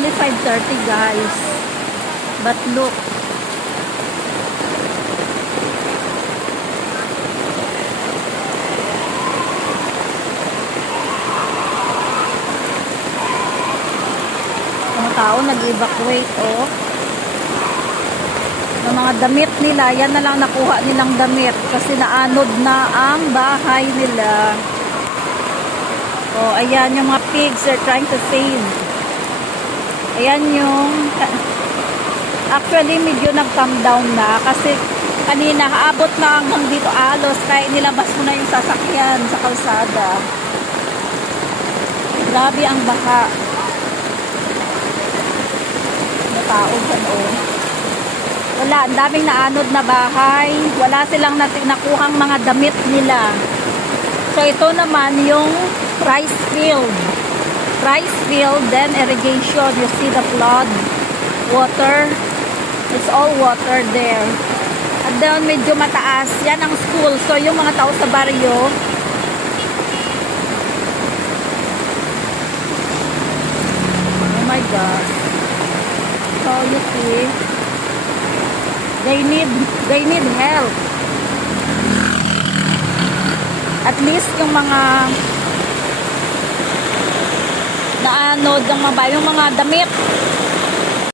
only 5:30 guys. But look. Mga tao nag-evacuate oh. Ng mga damit nila, yan na lang nakuha nilang damit kasi naanod na ang bahay nila. Oh, ayan yung mga pigs are trying to save. Ayan yung actually medyo nag-calm down na kasi kanina abot na hanggang dito alos kaya nilabas mo na yung sasakyan sa kalsada. Grabe ang baha. May tao dyan oh. Wala, ang daming naanod na bahay. Wala silang nakuhang mga damit nila. So ito naman yung rice field. Rice field, then irrigation. You see the flood water. It's all water there. At then medyo mataas. Yan ang school. So yung mga tao sa baryo, oh my God. So you see, they need help. At least yung mga naanod ng mga damit